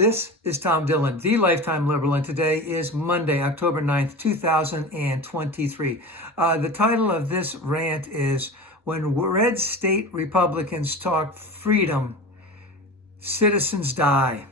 This is Tom Dillon, the Lifetime Liberal, and today is Monday, October 9th, 2023. The title of this rant is When Red State Republicans Talk Freedom, Citizens Die.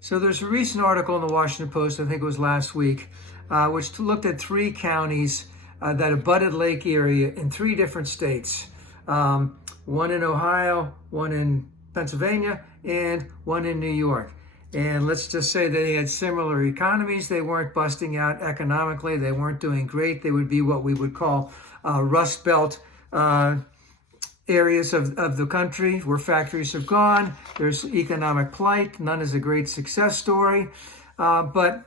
So there's a recent article in the Washington Post, I think it was last week, which looked at three counties that abutted Lake Erie in three different states. One in Ohio, one in Pennsylvania, and one in New York. And let's just say they had similar economies. They weren't busting out economically. They weren't doing great. They would be what we would call Rust Belt areas of the country where factories have gone. There's economic plight. None is a great success story. But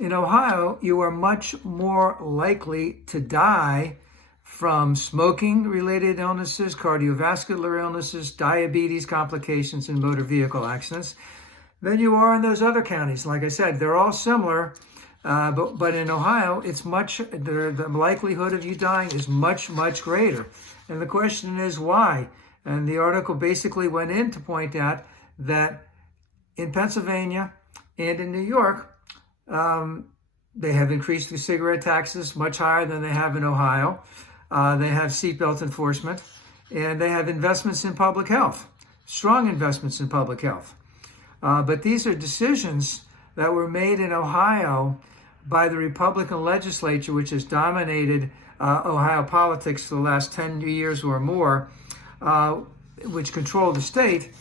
in Ohio, you are much more likely to die from smoking-related illnesses, cardiovascular illnesses, diabetes complications, and motor vehicle accidents than you are in those other counties. Like I said, they're all similar, but in Ohio, it's the likelihood of you dying is much, much greater. And the question is why? And the article basically went in to point out that in Pennsylvania and in New York, they have increased the cigarette taxes much higher than they have in Ohio. They have seatbelt enforcement, and they have investments in public health, strong investments in public health. But these are decisions that were made in Ohio by the Republican legislature, which has dominated Ohio politics for the last 10 years or more, which control the state.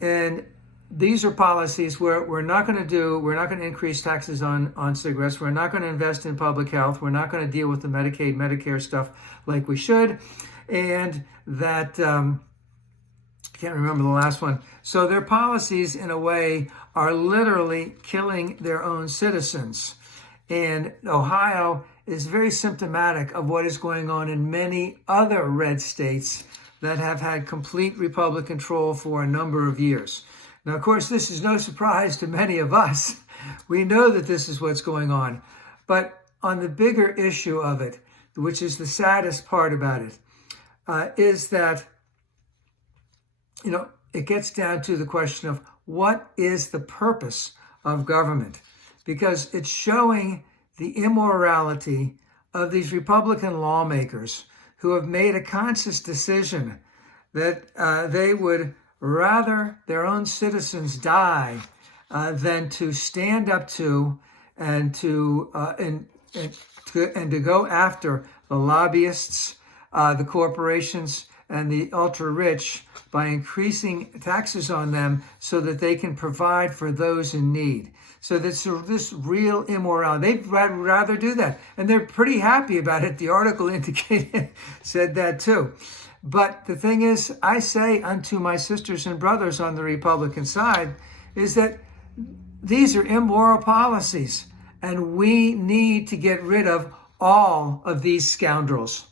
And these are policies where we're not going to increase taxes on cigarettes. We're not going to invest in public health. We're not going to deal with the Medicaid, Medicare stuff like we should. And that, can't remember the last one. So their policies, in a way, are literally killing their own citizens. And Ohio is very symptomatic of what is going on in many other red states that have had complete Republican control for a number of years. Now, of course, this is no surprise to many of us. We know that this is what's going on. But on the bigger issue of it, which is the saddest part about it, is that it gets down to the question of what is the purpose of government? Because it's showing the immorality of these Republican lawmakers who have made a conscious decision that they would rather their own citizens die than to stand up to and to go after the lobbyists, the corporations, and the ultra-rich by increasing taxes on them so that they can provide for those in need. So this real immorality, they'd rather do that. And they're pretty happy about it. The article said that too. But the thing is, I say unto my sisters and brothers on the Republican side, is that these are immoral policies. And we need to get rid of all of these scoundrels.